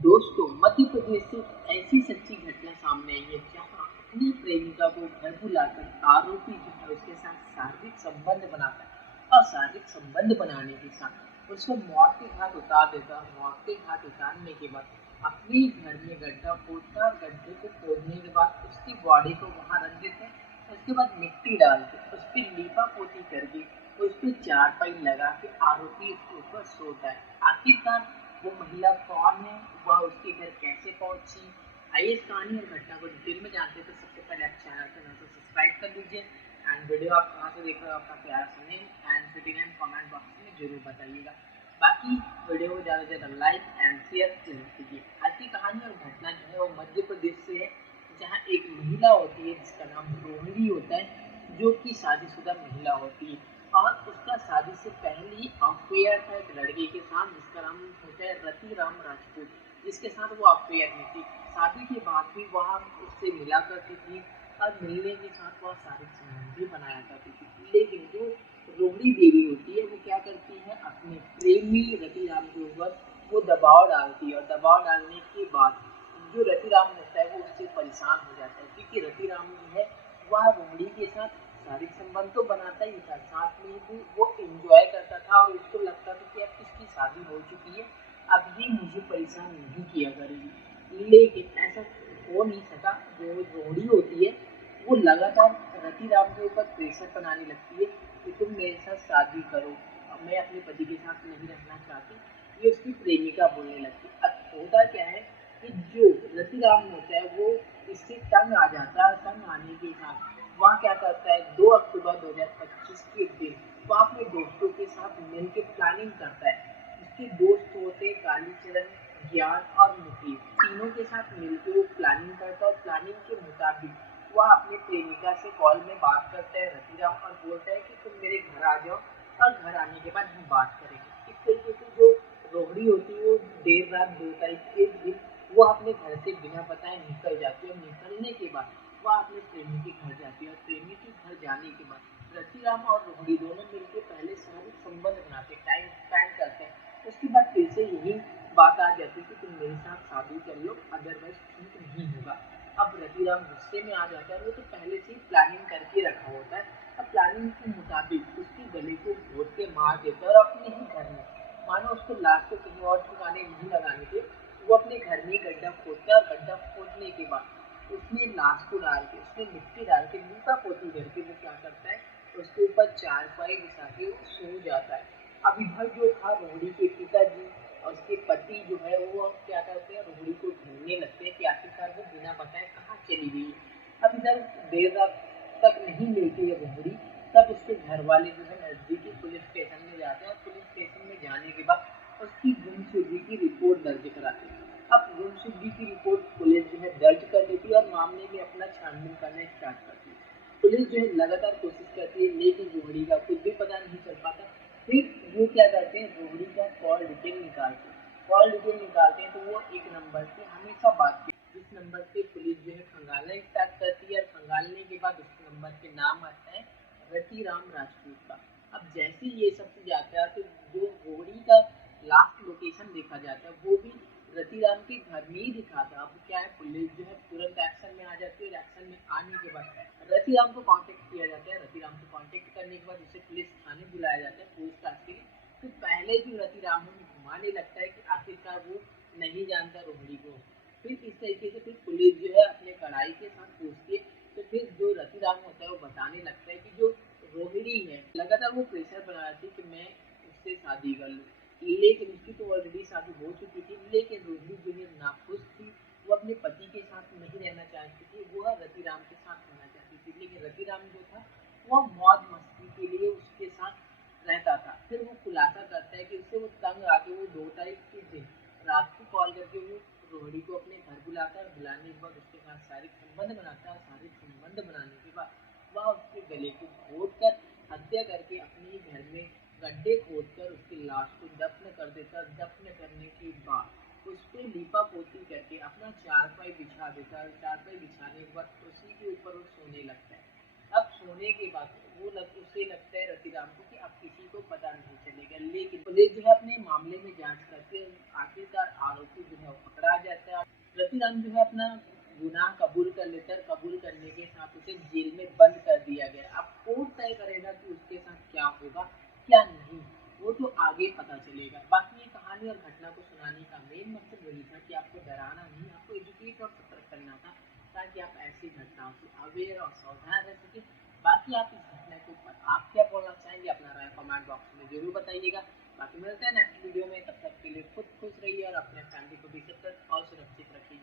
दोस्तों, मध्य प्रदेश से ऐसी सच्ची घटना सामने आई है जहां अपनी प्रेमिका को घर बुलाकर आरोपी जो है उसके साथ शारीरिक संबंध बनाता है और शारीरिक संबंध बनाने के साथ उसको मौत के घाट उतार देता है। मौत के घाट उतारने के बाद अपने घर में गड्ढा खोदता और गड्ढे को खोदने के बाद उसकी बॉडी को वहां रख देते हैं। उसके बाद मिट्टी डाल के उस पर लीपा पोती करके उस पर चारपाई लगा के आरोपी उसके ऊपर सोता है। आखिरकार वो महिला कौन है, वह उसके घर कैसे पहुंची, आइए इस कहानी और घटना को डिटेल में जानते हैं। तो सबसे पहले आप चैनल को सब्सक्राइब कर लीजिए एंड वीडियो आप कहाँ से देख रहे हो आपका प्यारा सा name and city name comment box में जरूर बताइएगा। बाकी वीडियो को ज़्यादा से ज़्यादा लाइक एंड शेयर जरूर कीजिए। आज की कहानी और घटना जो है वो मध्य प्रदेश से है, जहाँ एक महिला होती है जिसका नाम रोहिणी होता है, जो कि शादीशुदा महिला होती है और उसका शादी से पहले ही अफेयर था एक लड़के के साथ जिसका नाम होता है रतिराम राजपूत, जिसके साथ वो अफेयर में थी। शादी के बाद भी वह उससे मिला करती थी और मिलने के साथ वह शारीरिक संबंध भी बनाया करती थी। लेकिन जो रोहिणी देवी होती है वो क्या करती है, अपने प्रेमी रतिराम के ऊपर वो दबाव डालती है और दबाव डालने के बाद जो रतिराम होता है वो उससे परेशान हो जाता है, क्योंकि रतिराम जो है वह रोहिणी के साथ शारीरिक संबंध तो बनाता ही था, साथ में भी वो एंजॉय करता था और उसको लगता था कि अब इसकी शादी हो चुकी है, अब ये मुझे परेशान नहीं किया करेगी। लेकिन ऐसा हो नहीं सका। जो रोहिणी होती है वो लगातार रतिराम के ऊपर प्रेशर बनाने लगती है कि तुम मेरे साथ शादी करो, मैं अपने पति के साथ नहीं रहना चाहती, ये उसकी प्रेमिका बोलने लगती। अब होता क्या है कि जो रतिराम होता है वो इससे तंग आ जाता है। तंग आने के साथ वह क्या करता है, 2 अक्टूबर 2025 के दिन वह अपने दोस्तों के साथ मिलकर प्लानिंग करता है। उसके दोस्त होते कालीचरण, ज्ञान और मुकेश, तीनों के साथ मिलकर वो प्लानिंग करता है और प्लानिंग के मुताबिक वह अपने प्रेमिका से कॉल में बात करता है रतिराम और बोलता है कि तुम मेरे घर आ जाओ और घर आने के बाद हम बात करेंगे। इस तरीके से जो रोहिणी होती है वो देर रात 2 तारीख के दिन वो अपने घर से बिना बताए निकल जाती है और निकलने के बाद वह अपने प्रेमी के घर जाती है और प्रेमी के घर जाने के बाद रतिराम और रोहिणी दोनों मिलकर पहले शारीरिक संबंध बनाते, टाइम स्पेंड करते हैं। उसके बाद फिर से यही बात आ जाती है कि तुम मेरे साथ शादी कर लो, अदरवाइज ठीक नहीं होगा। अब रतिराम गुस्से में आ जाता है, वो तो पहले से ही प्लानिंग करके रखा होता है। अब प्लानिंग के मुताबिक उसके गले को घोट के मार देता है और अपने ही घर में, मानो उसको लाश को कहीं और ठिकाने नहीं लगाने थे, वो अपने घर में गड्ढा खोदता है और गड्ढा खोदने के बाद उसमें लाश को डाल के उसमें मिट्टी डाल के लीपा पोती करके वो क्या करता है, उसके ऊपर चारपाई बिछा के वो सो जाता है। अब इधर जो था रोहिणी के पिताजी और उसके पति जो है वो क्या करते हैं, रोहिणी को ढूंढने लगते हैं कि आखिरकार वो बिना बताए कहाँ चली गई। अब इधर देर रात तक नहीं मिलती है रोहिणी, तब उसके घर वाले जो है नजदीकी पुलिस स्टेशन में जाते हैं और पुलिस स्टेशन में जाने के बाद उसकी गुमशुदगी की रिपोर्ट दर्ज कराते हैं। अब गुमशुदगी की रिपोर्ट पुलिस जो है दर्ज कर लेती है और मामले में अपना छानबीन करना स्टार्ट करती है। पुलिस जो है लगातार कोशिश करती है लेकिन रोहिणी का कुछ भी पता नहीं चल पाता। फिर वो क्या करते हैं, रोहिणी का कॉल डिटेल निकालते हैं। कॉल डिटेल निकालते हैं तो वो एक नंबर से हमेशा बात करती है, जिस नंबर से पुलिस जो है खंगालना स्टार्ट करती है और खंगालने के बाद उस नंबर के नाम आता है रतिराम राजपूत का। अब जैसे ये सब चीज आता है तो जो रोहिणी का लास्ट लोकेशन देखा जाता है वो भी रतिराम के घर में ही दिखा था। अब क्या है, पुलिस जो है तुरंत एक्शन में आ जाती है और एक्शन में आने के बाद रतिराम को कांटेक्ट किया जाता है। रतिराम को कांटेक्ट करने के बाद उसे पुलिस थाने बुलाया जाता है पूछताछ के लिए। तो पहले जो रतिराम है घुमाने लगता है कि आखिरकार वो नहीं जानता रोहिणी को। फिर इस तरीके से फिर पुलिस जो है अपने कड़ाई के साथ पूछती है तो फिर जो रतिराम होता है वो बताने लगता है कि जो रोहिणी है लगातार वो प्रेशर बना रही थी कि मैं उससे शादी कर लूँ, लेकिन उसकी तो ऑलरेडी शादी हो चुकी थी। लेकिन रोहिणी जो है नाखुश थी, वो अपने पति के साथ नहीं रहना चाहती थी, वो रतिराम के साथ रहना चाहती थी। लेकिन रतिराम जो था वो मौज मस्ती के लिए उसके साथ रहता था। फिर वो खुलासा करता है कि उससे वो तंग आके वो 2 तारीख के दिन रात को कॉल करके वो रोहिणी को अपने घर बुलाता है। बुलाने के बाद उसके साथ शारीरिक संबंध बनाता है। शारीरिक संबंध बनाने के बाद वह उसके गले को घोट कर हत्या करके अपने ही घर में गड्ढे खोदकर उसकी लाश को दफन कर देता। दफन करने के बाद उस पर लीपा पोती करके अपना चारपाई बिछा देता है। चारपाई बिछाने के बाद उसी के ऊपर वो सोने लगता है। अब सोने के बाद उसे लगता है रतिराम को कि अब किसी को पता नहीं चलेगा, लेकिन पुलिस जो है अपने मामले में जांच करके आखिरकार आरोपी जो है वो पकड़ा जाता है। रतिराम जो है अपना गुनाह कबूल कर लेता है, कबूल करने के साथ उसे जेल में बंद कर दिया गया। अब कोर्ट तय करेगा कि उसके साथ क्या होगा क्या नहीं, वो तो आगे पता चलेगा। बाकी ये कहानी और घटना को सुनाने का मेन मकसद वही था कि आपको डराना नहीं, आपको एजुकेट और सतर्क करना था, ताकि आप ऐसी घटनाओं से अवेयर और सावधान रह सके। बाकी आप इस घटना के ऊपर आप क्या बोलना चाहेंगे, अपना राय कमेंट बॉक्स में जरूर बताइएगा। बाकी मिलते हैं नेक्स्ट वीडियो में, तब तक के लिए खुद खुश रहिए और अपने फैमिली को भी सतर्क और सुरक्षित रखिए।